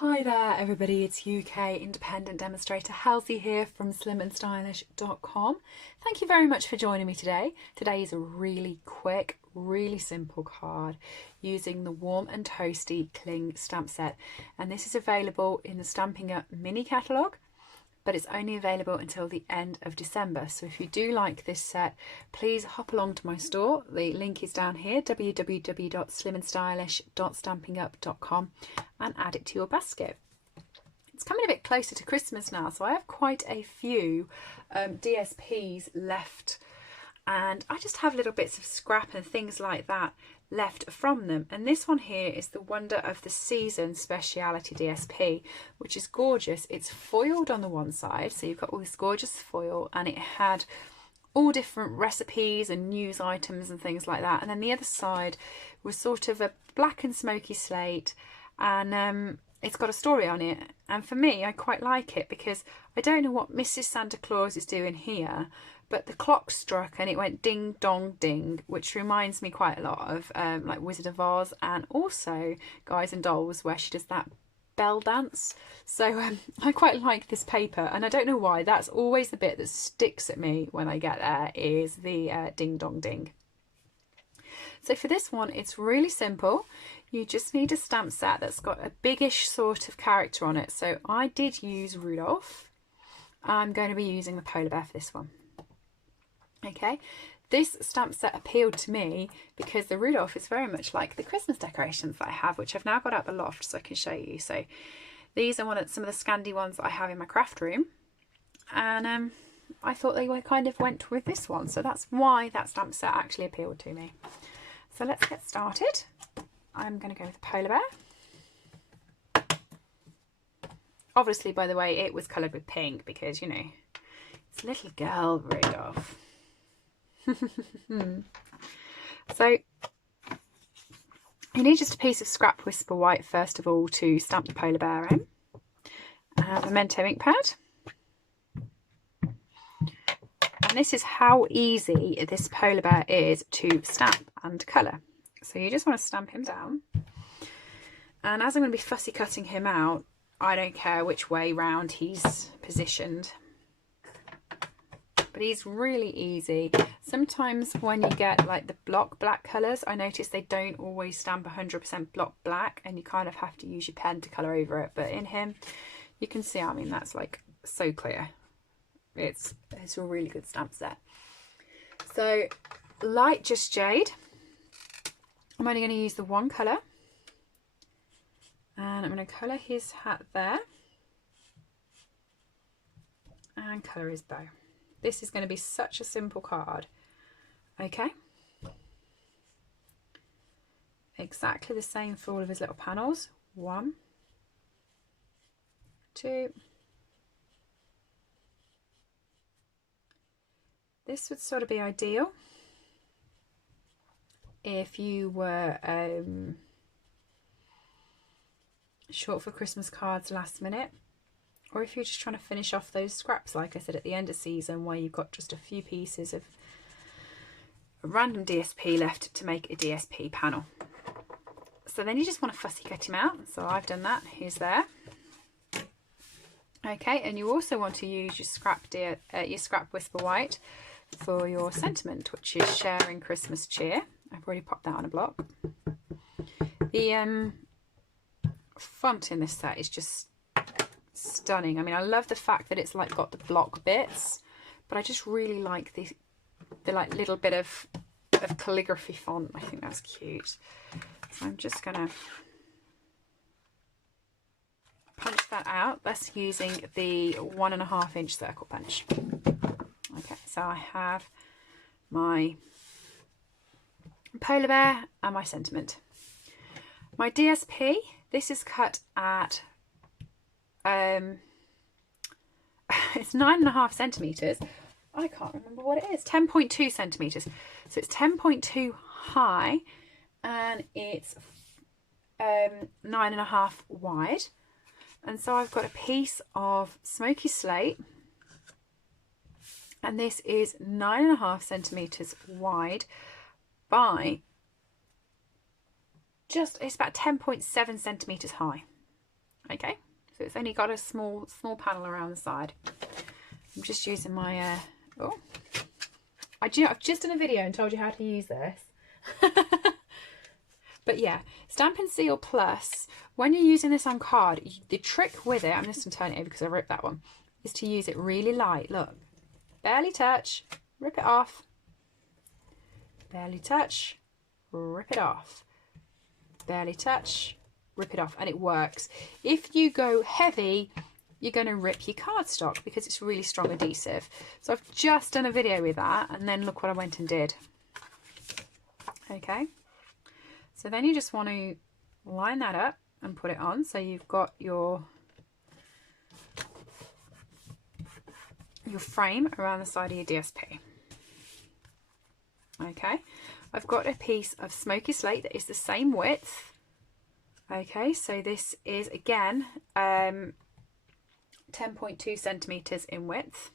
Hi there everybody, it's UK independent demonstrator Halsey here from slimandstylish.com. Thank you very much for joining me today. Today is a really quick, really simple card using the Warm and Toasty Cling stamp set, and this is available in the Stampin' Up mini catalogue, but it's only available until the end of December. So if you do like this set, please hop along to my store. The link is down here, www.slimandstylish.stampingup.com, and add it to your basket. It's coming a bit closer to Christmas now, so I have quite a few DSPs left, and I just have little bits of scrap and things like that left from them. And this one here is the Wonder of the Season Speciality DSP, which is gorgeous. It's foiled on the one side, so you've got all this gorgeous foil, and it had all different recipes and news items and things like that. And then the other side was sort of a black and smoky slate, and it's got a story on it. And for me, I quite like it because I don't know what Mrs. Santa Claus is doing here, but the clock struck and it went ding dong ding, which reminds me quite a lot of like Wizard of Oz, and also Guys and Dolls, where she does that bell dance. So I quite like this paper, and I don't know why, that's always the bit that sticks at me when I get there, is the ding dong ding. So for this one, it's really simple. You just need a stamp set that's got a biggish sort of character on it. So I did use Rudolph. I'm going to be using the polar bear for this one. Okay, this stamp set appealed to me because the Rudolph is very much like the Christmas decorations that I have, which I've now got out the loft so I can show you. So these are some of the Scandi ones that I have in my craft room, and I thought they kind of went with this one, so that's why that stamp set actually appealed to me. So let's get started. I'm going to go with the polar bear. Obviously, by the way, it was coloured with pink because, you know, it's little girl Rudolph. So you need just a piece of scrap whisper white first of all to stamp the polar bear in, and a Memento ink pad. And this is how easy this polar bear is to stamp and colour. So you just want to stamp him down, and as I'm going to be fussy cutting him out, I don't care which way round he's positioned, but he's really easy. Sometimes when you get like the block black colours, I notice they don't always stamp 100% block black, and you kind of have to use your pen to colour over it. But in him, you can see, I mean, that's like so clear. It's a really good stamp set. So light just jade. I'm only going to use the one colour, and I'm going to colour his hat there and colour his bow. This is going to be such a simple card. Okay, exactly the same for all of his little panels. 1, 2. This would sort of be ideal if you were short for Christmas cards last minute, or if you're just trying to finish off those scraps, like I said, at the end of season, where you've got just a few pieces of a random DSP left to make a DSP panel. So then you just want to fussy cut him out. So I've done that. He's there. Okay, and you also want to use your scrap whisper white for your sentiment, which is sharing Christmas cheer. I've already popped that on a block. The font in this set is just stunning. I mean, I love the fact that it's like got the block bits, but I just really like the like little bit of calligraphy font. I think that's cute. So I'm just gonna punch that out. That's using the 1.5 inch circle punch. Okay, so I have my polar bear and my sentiment. My DSP, this is cut at it's 9.5 centimeters. I can't remember what it is. 10.2 centimeters. So it's 10.2 high, and it's 9.5 wide. And so I've got a piece of smoky slate, and this is 9.5 centimeters wide by just, it's about 10.7 centimeters high. Okay, so it's only got a small panel around the side. I'm just using my I've just done a video and told you how to use this. But yeah, Stampin' Seal Plus, when you're using this on card, the trick with it, I'm just going to turn it over because I ripped that one, is to use it really light. Look, barely touch, rip it off, barely touch, rip it off, barely touch, rip it off, and it works. If you go heavy, you're going to rip your cardstock because it's really strong adhesive. So I've just done a video with that, and then look what I went and did. Okay. So then you just want to line that up and put it on. So you've got your frame around the side of your DSP. Okay, I've got a piece of smoky slate that is the same width. Okay, so this is again 10.2 centimeters in width.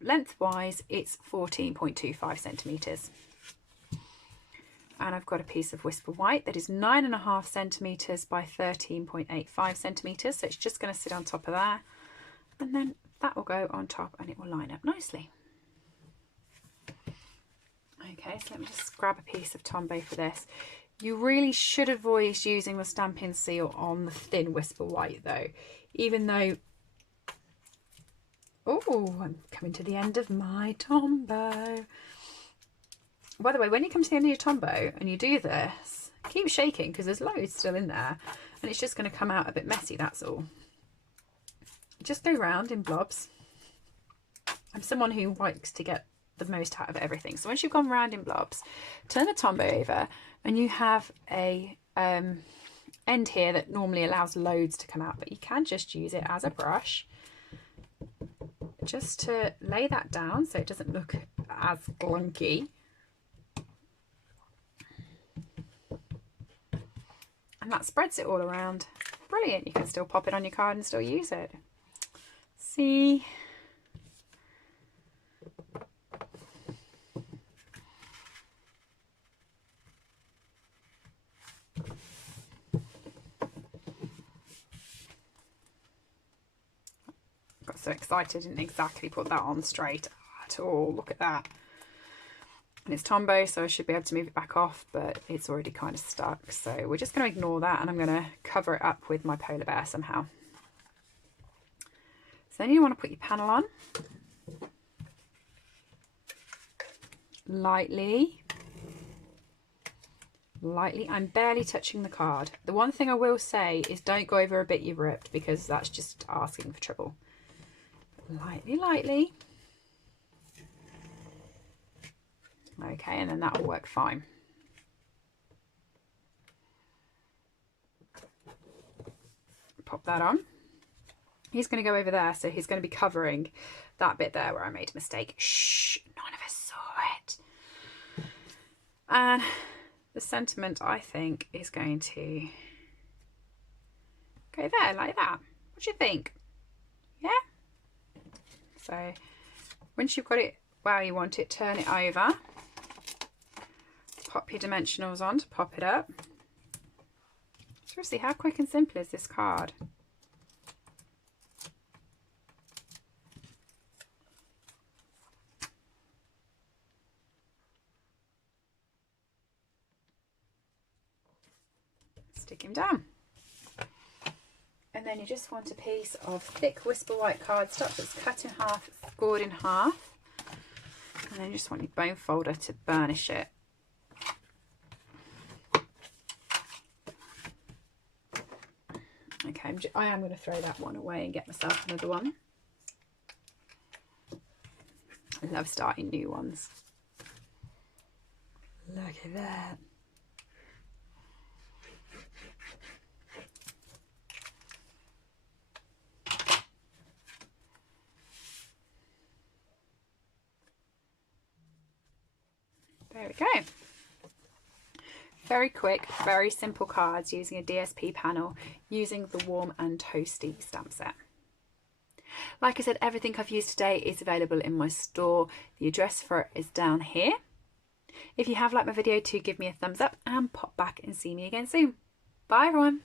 Lengthwise, it's 14.25 centimeters. And I've got a piece of Whisper White that is 9.5 centimeters by 13.85 centimeters. So it's just going to sit on top of that. And then that will go on top and it will line up nicely. Okay, so let me just grab a piece of Tombow for this. You really should avoid using the Stampin' Seal on the thin Whisper White though, even though... Oh, I'm coming to the end of my Tombow. By the way, when you come to the end of your Tombow and you do this, keep shaking because there's loads still in there and it's just going to come out a bit messy, that's all. Just go round in blobs. I'm someone who likes to get the most out of everything. So once you've gone round in blobs, turn the Tombow over and you have a end here that normally allows loads to come out, but you can just use it as a brush just to lay that down so it doesn't look as glunky. And that spreads it all around. Brilliant. You can still pop it on your card and still use it. See? Got so excited, didn't exactly put that on straight at all. Look at that. And it's Tombow, so I should be able to move it back off, but it's already kind of stuck. So we're just going to ignore that, and I'm going to cover it up with my polar bear somehow. So then you want to put your panel on. Lightly. Lightly. I'm barely touching the card. The one thing I will say is don't go over a bit you've ripped, because that's just asking for trouble. Lightly, lightly. Okay, and then that will work fine. Pop that on. He's going to go over there, so he's going to be covering that bit there where I made a mistake. Shh, none of us saw it. And the sentiment, I think, is going to go there like that. What do you think? Yeah? So once you've got it where you want it, turn it over. Pop your dimensionals on to pop it up. Seriously, how quick and simple is this card? Stick him down. And then you just want a piece of thick Whisper White cardstock that's cut in half, scored in half. And then you just want your bone folder to burnish it. Okay, I am going to throw that one away and get myself another one. I love starting new ones. Look at that. There we go. Very quick, very simple cards using a DSP panel, using the Warm and Toasty stamp set. Like I said, everything I've used today is available in my store. The address for it is down here. If you have liked my video, to give me a thumbs up and pop back and see me again soon. Bye everyone.